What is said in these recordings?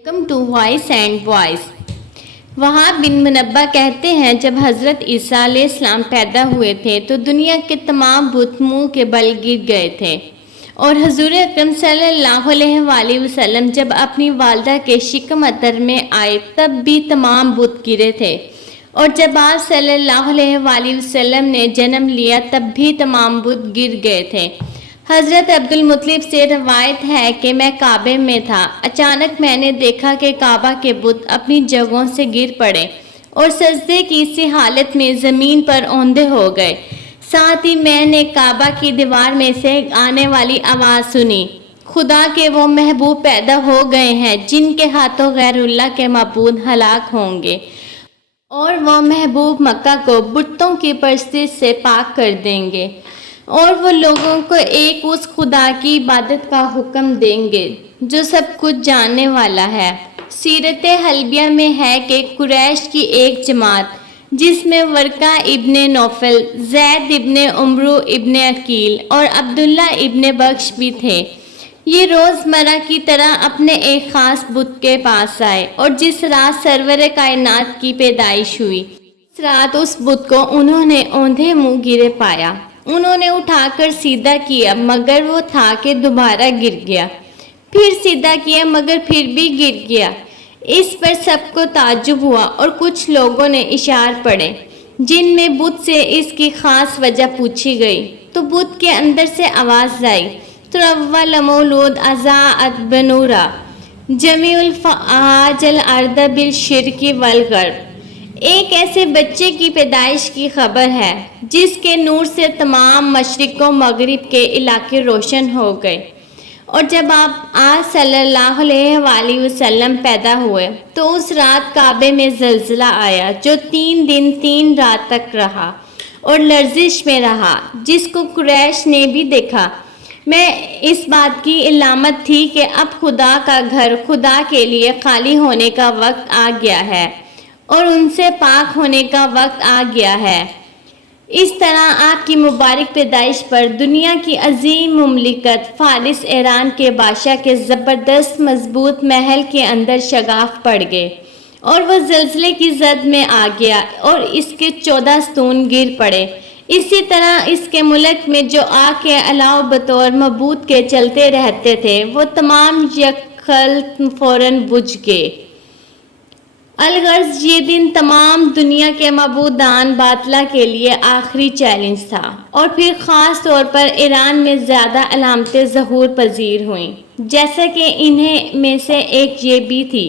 Welcome to voice and voice. Wahab bin Munabbih کہتے ہیں جب حضرت عیسیٰ علیہ السلام پیدا ہوئے تھے تو دنیا کے تمام بت منہ کے بل گر گئے تھے، اور حضور اکرم صلی اللہ علیہ وآلہ وسلم جب اپنی والدہ کے شکم اتر میں آئے تب بھی تمام بت گرے تھے، اور جب آپ صلی اللہ علیہ وآلہ وسلم نے جنم لیا تب بھی تمام بت گر گئے تھے۔ حضرت عبد المطلب سے روایت ہے کہ میں کعبے میں تھا، اچانک میں نے دیکھا کہ کعبہ کے بت اپنی جگہوں سے گر پڑے اور سجدے کی سی حالت میں زمین پر اوندھے ہو گئے۔ ساتھ ہی میں نے کعبہ کی دیوار میں سے آنے والی آواز سنی، خدا کے وہ محبوب پیدا ہو گئے ہیں جن کے ہاتھوں غیر اللہ کے معبود ہلاک ہوں گے، اور وہ محبوب مکہ کو بتوں کی پرستش سے پاک کر دیں گے، اور وہ لوگوں کو ایک اس خدا کی عبادت کا حکم دیں گے جو سب کچھ جاننے والا ہے۔ سیرت حلبیہ میں ہے کہ قریش کی ایک جماعت جس میں ورقہ ابن نوفل، زید ابن عمرو ابن عقیل اور عبداللہ ابن بکش بھی تھے، یہ روزمرہ کی طرح اپنے ایک خاص بت کے پاس آئے، اور جس رات سرور کائنات کی پیدائش ہوئی اس رات اس بت کو انہوں نے اوندھے منہ گرے پایا۔ انہوں نے اٹھا کر سیدھا کیا مگر وہ تھا کہ دوبارہ گر گیا، پھر سیدھا کیا مگر پھر بھی گر گیا۔ اس پر سب کو تعجب ہوا اور کچھ لوگوں نے اشعار پڑھے جن میں بت سے اس کی خاص وجہ پوچھی گئی، تو بت کے اندر سے آواز آئی، ترول مولود اضاءت بنورا جمیع الفعاج الارض بالشرق والغرب۔ ایک ایسے بچے کی پیدائش کی خبر ہے جس کے نور سے تمام مشرق و مغرب کے علاقے روشن ہو گئے، اور جب آپ صلی اللہ علیہ وآلہ وسلم پیدا ہوئے تو اس رات کعبے میں زلزلہ آیا جو 3 دن 3 رات تک رہا اور لرزش میں رہا، جس کو قریش نے بھی دیکھا۔ میں اس بات کی علامت تھی کہ اب خدا کا گھر خدا کے لیے خالی ہونے کا وقت آ گیا ہے اور ان سے پاک ہونے کا وقت آ گیا ہے۔ اس طرح آپ کی مبارک پیدائش پر دنیا کی عظیم مملکت فارس ایران کے بادشاہ کے زبردست مضبوط محل کے اندر شگاف پڑ گئے، اور وہ زلزلے کی زد میں آ گیا اور اس کے 14 ستون گر پڑے۔ اسی طرح اس کے ملک میں جو آگ کے علاوہ بطور معبود کے چلتے رہتے تھے وہ تمام یکخلق فوراً بجھ گئے۔ الغرض یہ دن تمام دنیا کے معبودان باطلہ کے لیے آخری چیلنج تھا، اور پھر خاص طور پر ایران میں زیادہ علامتیں ظہور پذیر ہوئیں، جیسا کہ انہیں میں سے ایک یہ بھی تھی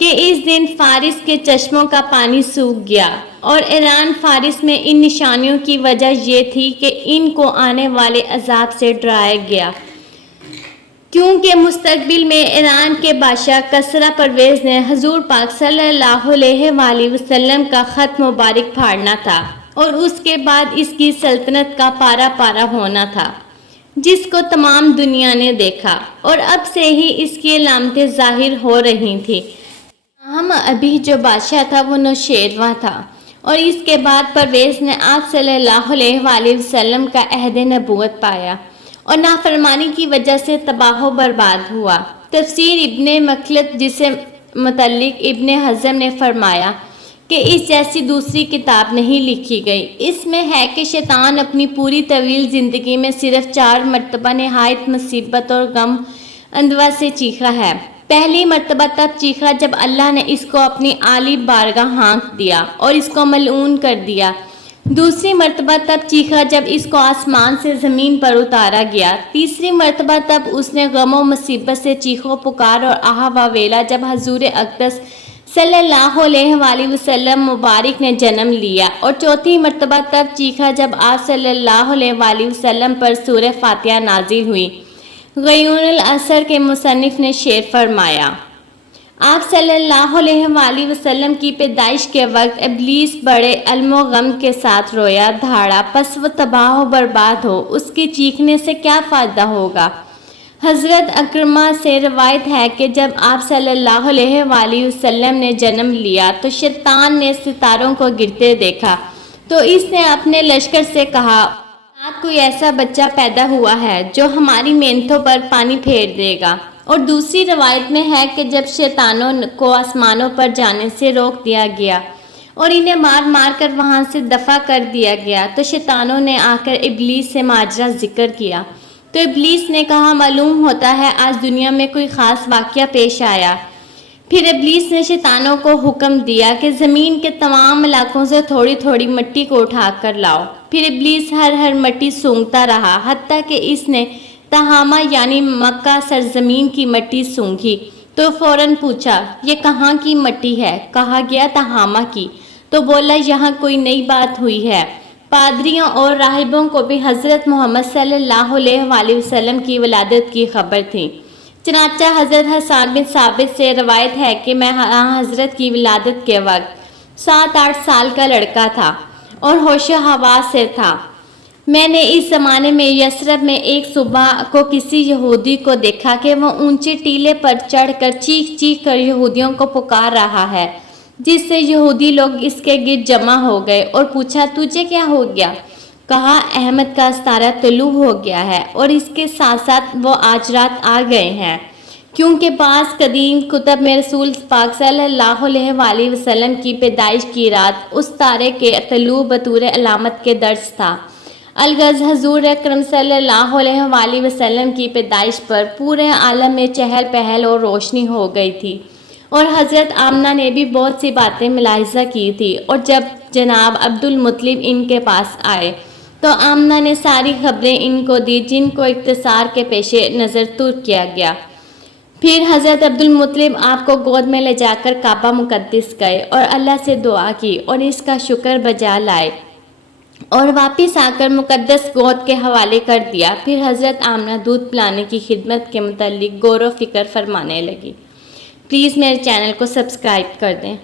کہ اس دن فارس کے چشموں کا پانی سوکھ گیا، اور ایران فارس میں ان نشانیوں کی وجہ یہ تھی کہ ان کو آنے والے عذاب سے ڈرایا گیا، کیونکہ مستقبل میں ایران کے بادشاہ کسریٰ پرویز نے حضور پاک صلی اللہ علیہ وآلہ وسلم کا خط مبارک پھاڑنا تھا، اور اس کے بعد اس کی سلطنت کا پارا پارا ہونا تھا جس کو تمام دنیا نے دیکھا، اور اب سے ہی اس کی علامتیں ظاہر ہو رہی تھیں۔ ہم ابھی جو بادشاہ تھا وہ نوشیروان تھا، اور اس کے بعد پرویز نے آپ صلی اللہ علیہ وآلہ وسلم کا عہد نبوت پایا اور نافرمانی کی وجہ سے تباہ و برباد ہوا۔ تفسیر ابن مخلد جسے متعلق ابن حزم نے فرمایا کہ اس جیسی دوسری کتاب نہیں لکھی گئی۔ اس میں ہے کہ شیطان اپنی پوری طویل زندگی میں صرف 4 مرتبہ نہایت مصیبت اور غم اندوہ سے چیخا ہے۔ پہلی مرتبہ تب چیخا جب اللہ نے اس کو اپنی عالی بارگاہ ہانک دیا اور اس کو ملعون کر دیا۔ دوسری مرتبہ تب چیخا جب اس کو آسمان سے زمین پر اتارا گیا۔ تیسری مرتبہ تب اس نے غم و مصیبت سے چیخو پکار اور آہ واویلا جب حضور اقدس صلی اللہ علیہ وآلہ وسلم مبارک نے جنم لیا، اور چوتھی مرتبہ تب چیخا جب آپ صلی اللہ علیہ وآلہ وسلم پر سورہ فاتحہ نازل ہوئی۔ غیون الاثر کے مصنف نے شعر فرمایا، آپ صلی اللہ علیہ وآلہ وسلم کی پیدائش کے وقت ابلیس بڑے الم و غم کے ساتھ رویا دھاڑا، پس وہ تباہ و برباد ہو، اس کی چیخنے سے کیا فائدہ ہوگا۔ حضرت اکرمہ سے روایت ہے کہ جب آپ صلی اللہ علیہ وآلہ وسلم نے جنم لیا تو شیطان نے ستاروں کو گرتے دیکھا، تو اس نے اپنے لشکر سے کہا، رات کوئی ایسا بچہ پیدا ہوا ہے جو ہماری محنتوں پر پانی پھیر دے گا۔ اور دوسری روایت میں ہے کہ جب شیطانوں کو آسمانوں پر جانے سے روک دیا گیا اور انہیں مار مار کر وہاں سے دفع کر دیا گیا تو شیطانوں نے آ کر ابلیس سے ماجرا ذکر کیا، تو ابلیس نے کہا معلوم ہوتا ہے آج دنیا میں کوئی خاص واقعہ پیش آیا۔ پھر ابلیس نے شیطانوں کو حکم دیا کہ زمین کے تمام علاقوں سے تھوڑی تھوڑی مٹی کو اٹھا کر لاؤ۔ پھر ابلیس ہر مٹی سونگھتا رہا حتیٰ کہ اس نے تہامہ یعنی مکہ سرزمین کی مٹی سونگھی تو فوراً پوچھا یہ کہاں کی مٹی ہے؟ کہا گیا تہامہ کی، تو بولا یہاں کوئی نئی بات ہوئی ہے۔ پادریوں اور راہبوں کو بھی حضرت محمد صلی اللہ علیہ وآلہ وسلم کی ولادت کی خبر تھی۔ چنانچہ حضرت حسان بن ثابت سے روایت ہے کہ میں حضرت کی ولادت کے وقت 7-8 سال کا لڑکا تھا اور ہوش و حواس سے تھا۔ میں نے اس زمانے میں یثرب میں ایک صبح کو کسی یہودی کو دیکھا کہ وہ اونچے ٹیلے پر چڑھ کر چیخ چیخ کر یہودیوں کو پکار رہا ہے، جس سے یہودی لوگ اس کے گرد جمع ہو گئے اور پوچھا تجھے کیا ہو گیا؟ کہا احمد کا ستارہ طلوع ہو گیا ہے اور اس کے ساتھ ساتھ وہ آج رات آ گئے ہیں، کیونکہ بعض قدیم کتب میں رسول پاک صلی اللہ علیہ وآلہ وسلم کی پیدائش کی رات اس تارے کے طلوع بطور علامت کے درج تھا۔ الغرض حضور اکرم صلی اللہ علیہ وآلہ وسلم کی پیدائش پر پورے عالم میں چہل پہل اور روشنی ہو گئی تھی، اور حضرت آمنہ نے بھی بہت سی باتیں ملاحظہ کی تھی۔ اور جب جناب عبد المطلب ان کے پاس آئے تو آمنہ نے ساری خبریں ان کو دی، جن کو اختصار کے پیش نظر ترک کیا گیا۔ پھر حضرت عبد المطلب آپ کو گود میں لے جا کر کعبہ مقدس گئے اور اللہ سے دعا کی اور اس کا شکر بجا لائے اور واپس آ کر مقدس گود کے حوالے کر دیا۔ پھر حضرت آمنہ دودھ پلانے کی خدمت کے متعلق غور و فکر فرمانے لگی۔ پلیز میرے چینل کو سبسکرائب کر دیں۔